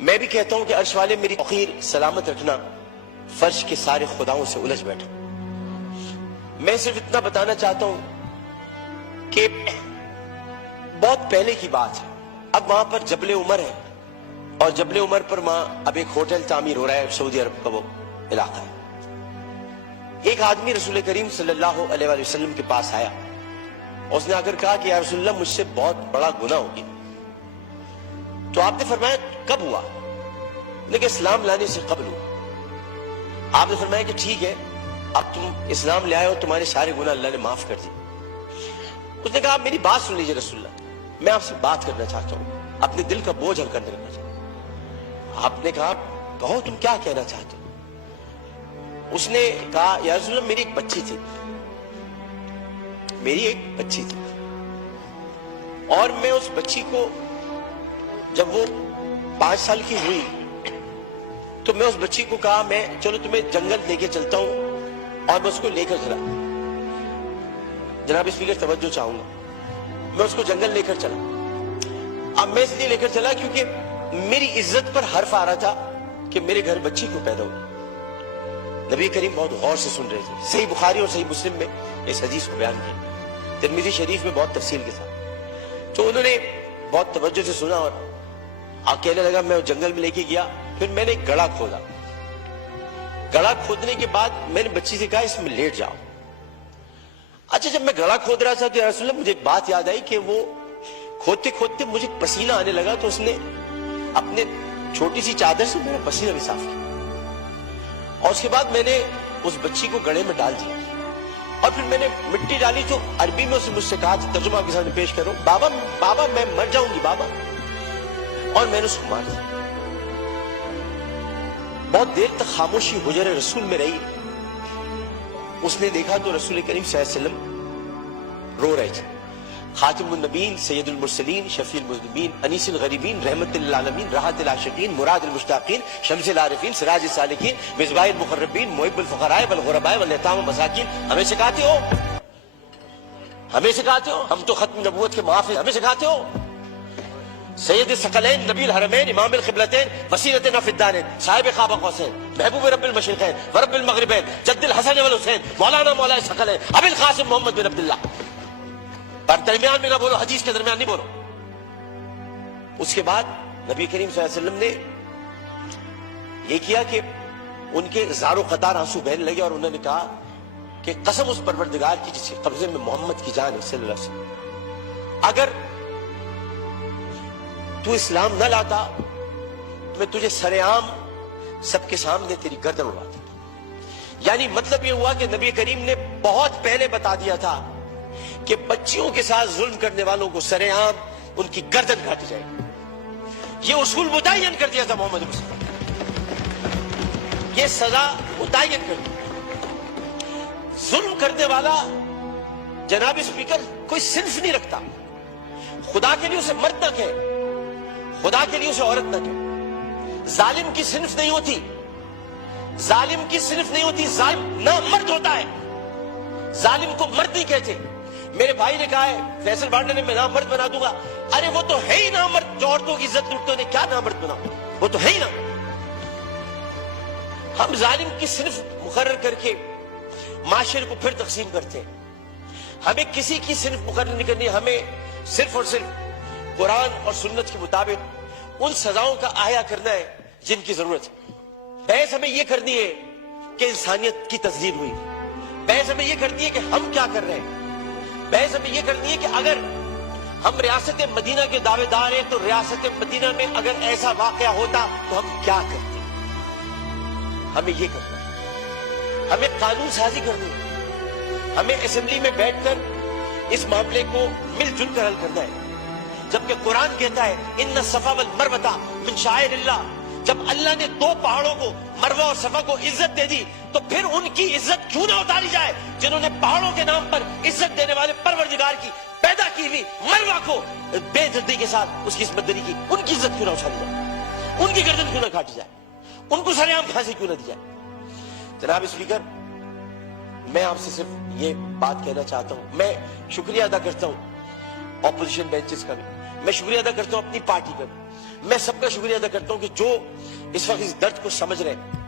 میں بھی کہتا ہوں کہ عرش والے میری توقیر سلامت رکھنا، فرش کے سارے خداؤں سے الجھ بیٹھا۔ میں صرف اتنا بتانا چاہتا ہوں کہ بہت پہلے کی بات ہے، اب وہاں پر جبل عمر ہے، اور جبل عمر پر وہاں اب ایک ہوٹل تعمیر ہو رہا ہے، سعودی عرب کا وہ علاقہ ہے۔ ایک آدمی رسول کریم صلی اللہ علیہ وآلہ وسلم کے پاس آیا، اس نے آ کر کہا کہ یا رسول اللہ مجھ سے بہت بڑا گناہ ہو گیا۔ تو آپ نے فرمایا کب ہوا؟ لیکن اسلام لانے سے قبل ہوا۔ آپ نے فرمایا کہ ٹھیک ہے، اب تم اسلام لے آئے ہو، تمہارے سارے گناہ اللہ نے معاف کر دی۔ اس نے کہا میری بات سن لیجئے رسول اللہ، میں آپ سے بات کرنا چاہتا ہوں، اپنے دل کا بوجھ ہلکا کرنا چاہتا ہوں۔ آپ نے کہا کہو تم کیا کہنا چاہتے ہو؟ اس نے کہا یا رسول اللہ میری ایک بچی تھی، اور میں اس بچی کو جب وہ 5 سال کی ہوئی تو میں اس بچی کو کہا میں چلو تمہیں جنگل لے کے چلتا ہوں، اور میں اس کو لے کر چلا۔ جناب اسپیکر توجہ چاہوں گا، میں اس کو جنگل لے کر چلا۔ اب میں اس لیے لے کر چلا کیونکہ میری عزت پر حرف آ رہا تھا کہ میرے گھر بچی کو پیدا ہو۔ نبی کریم بہت غور سے سن رہے تھے، صحیح بخاری اور صحیح مسلم میں اس حدیث کو بیان کیا، ترمذی شریف میں بہت تفصیل کے ساتھ۔ تو انہوں نے بہت توجہ سے سنا، اور کہنے لگا میں جنگل میں لے کے گیا، پھر میں نے ایک گڑھا کھودا۔ گڑھا کھودنے کے بعد میں نے بچی سے کہا اس میں لیٹ جاؤ۔ اچھا جب میں گڑھا کھود رہا تھا تو یا رسول اللہ مجھے ایک بات یاد آئی کہ وہ کھودتے کھودتے مجھے پسینہ آنے لگا، تو اس نے اپنے چھوٹی سی چادر سے میرا پسینہ بھی صاف کیا، اور اس کے بعد میں نے اس بچی کو گڑھے میں ڈال دیا، اور پھر میں نے مٹی ڈالی تو عربی میں اسے مجھ سے کہا، ترجمہ آپ کے سامنے پیش کروں، بابا بابا میں مر جاؤں گی بابا، اور میں نے اس کو مار دیا۔ بہت دیر تک خاموشی حجر رسول میں رہی۔ اس نے دیکھا تو رسول کریم صلی اللہ علیہ وسلم رو رہے تھے، خاتم النبیین، سید المرسلین، شفیع المذنبین، انیس الغریبین، رحمت للعالمین، راحت العاشقین، مراد المشتاقین، شمس العارفین، سراج السالکین، مصباح المقربین، محب الفقراء والغرباء والیتام والمساکین۔ ہمیں سکھاتے ہو، ہم تو ختم نبوت کے محافظ، ہمیں سکھاتے ہو۔ سید الثقلین، نبی الحرمین، امام القبلتین، وسیلتنا فی الدارین، صاحب قاب قوسین، محبوب رب المشرقین ورب المغربین، جد الحسن والحسین، مولانا مولا الثقلین، ابی القاسم محمد بن عبداللہ۔ پر درمیان میں نہ بولو، حدیث کے درمیان نہیں بولو۔ اس کے بعد نبی کریم صلی اللہ علیہ وسلم نے یہ کیا کہ ان کے زارو قطار آنسو بہنے لگے، اور انہوں نے کہا کہ قسم اس پروردگار کی جس کے قبضے میں محمد کی جان ہے صلی اللہ علیہ وسلم، اگر تو اسلام نہ لاتا تو میں تجھے سر عام سب کے سامنے تیری گردن اڑاتا۔ یعنی مطلب یہ ہوا کہ نبی کریم نے بہت پہلے بتا دیا تھا کہ بچیوں کے ساتھ ظلم کرنے والوں کو سر عام ان کی گردن کاٹی جائے گی۔ یہ اصول متعین کر دیا تھا محمد مصطفیٰ، یہ سزا متعین کر دی۔ ظلم کرنے والا جناب اسپیکر کوئی صنف نہیں رکھتا، خدا کے لیے اسے مرد نہ کہے، خدا کے لیے اسے عورت نہ کہے۔ ظالم کی صنف نہیں ہوتی، ظالم کی صنف نہیں ہوتی، ظالم نہ مرد ہوتا ہے، ظالم کو مرد نہیں کہتے۔ میرے بھائی نے کہا ہے فیصل بانڈا نے میں نامرد بنا دوں گا، ارے وہ تو ہے ہی نامرد، جو عورتوں کی عزت لوٹتے ہیں کیا نامرد بناؤ، وہ تو ہے ہی نامرد۔ ہم ظالم کی صنف مقرر کر کے معاشرے کو پھر تقسیم کرتے ہیں۔ ہمیں کسی کی صنف مقرر نہیں کرنی، ہمیں صرف اور صرف قرآن اور سنت کے مطابق ان سزاؤں کا احیا کرنا ہے جن کی ضرورت ہے۔ بحث ہمیں یہ کرنی ہے کہ انسانیت کی تذلیل ہوئی، بحث ہمیں یہ کرنی ہے کہ ہم کیا کر رہے ہیں، بحث ہمیں یہ کرنی ہے کہ اگر ہم ریاست مدینہ کے دعوے دار ہیں تو ریاست مدینہ میں اگر ایسا واقعہ ہوتا تو ہم کیا کرتے۔ ہمیں یہ کرنا ہے، ہمیں قانون سازی کرنی ہے، ہمیں اسمبلی میں بیٹھ کر اس معاملے کو مل جل کر حل کرنا ہے۔ جبکہ قرآن کہتا ہے ان الصفا والمروہ من شعائر اللہ، جب اللہ نے 2 پہاڑوں کو مروہ اور صفا کو عزت دے دی تو پھر ان کی عزت کیوں نہ اتاری جائے، جنہوں نے پہاڑوں کے نام پر عزت دینے والے پروردگار کی پیدا کی ہوئی مروہ کو بے عزتی کے ساتھ اس کی عصمت دری کی، ان کی عزت کیوں نہ اچھالی جائے، ان کی گردن کیوں نہ کاٹی جائے، ان کو سر عام پھانسی کیوں نہ دی جائے۔ جناب اسپیکر، میں آپ سے صرف یہ بات کہنا چاہتا ہوں، میں شکریہ ادا کرتا ہوں اپوزیشن بینچز کا بھی، میں شکریہ ادا کرتا ہوں اپنی پارٹی کا بھی، میں سب کا شکریہ ادا کرتا ہوں کہ جو اس وقت اس درد کو سمجھ رہے ہیں,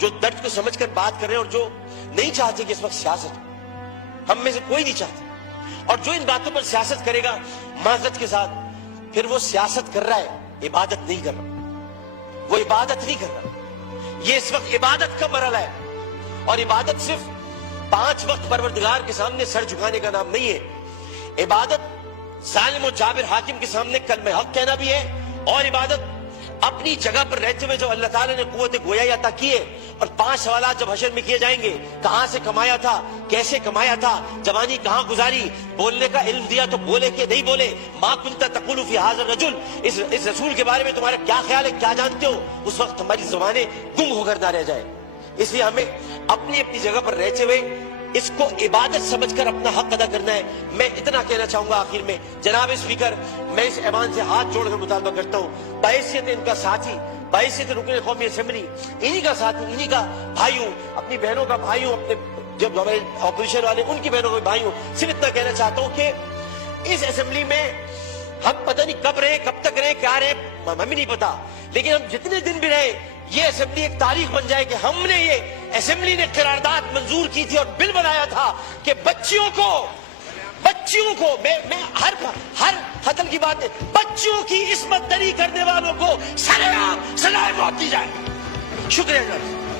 جو درد کو سمجھ کر بات کر رہے ہیں, اور جو نہیں چاہتے کہ اس وقت سیاست ہو. ہم میں سے کوئی نہیں چاہتا, اور جو ان باتوں پر سیاست کرے گا معذرت کے ساتھ, پھر وہ سیاست کر رہا ہے, عبادت نہیں کر رہا. وہ عبادت نہیں کر رہا. یہ اس وقت عبادت کا مرحلہ ہے, اور عبادت صرف 5 وقت پروردگار کے سامنے سر جھکانے کا نام نہیں ہے. عبادت ظالم و جابر حاکم کے سامنے کلمہ حق کہنا بھی ہے, اور عبادت اپنی جگہ پر رہتے ہوئے جو اللہ تعالیٰ نے قوت گویائی عطا کی ہے, اور 5 سوالات جب حشر میں کیے جائیں گے, کہاں سے کمایا تھا, کیسے کمایا تھا, جوانی کہاں گزاری, بولنے کا علم دیا تو بولے کہ نہیں بولے, ما کنت تقول فی ھذا الرجل, اس رسول کے بارے میں تمہارا کیا خیال ہے, کیا جانتے ہو, اس وقت ہماری زبانیں گم ہو کر نہ رہ جائے. اس لیے ہمیں اپنی اپنی جگہ پر رہتے ہوئے اس کو عبادت سمجھ کر اپنا حق ادا کرنا ہے. میں اتنا کہنا چاہوں گا آخر میں, جناب اسپیکر, میں اس ایوان سے ہاتھ جوڑ کر مطالبہ کرتا ہوں, بحیثیت ان کا ساتھی, بحیثیت رکن قومی اسمبلی, انہی کا ساتھی, انہی کا بھائیوں, اپنی بہنوں کا بھائیوں, اپنے جب ہمارے اپوزیشن والے ان کی بہنوں کا بھائیوں, صرف اتنا کہنا چاہتا ہوں کہ اس اسمبلی میں ہم پتہ نہیں کب رہے, کب تک رہے, کیا رہے, ہمیں نہیں پتا, لیکن ہم جتنے دن بھی رہے, یہ اسمبلی ایک تاریخ بن جائے کہ ہم نے, یہ اسمبلی نے قرارداد منظور کی تھی اور بل بنایا تھا کہ بچیوں کو میں ہر قتل کی بات ہے, بچیوں کی عصمت دری کرنے والوں کو سزائے موت دی جائے. شکریہ جناب.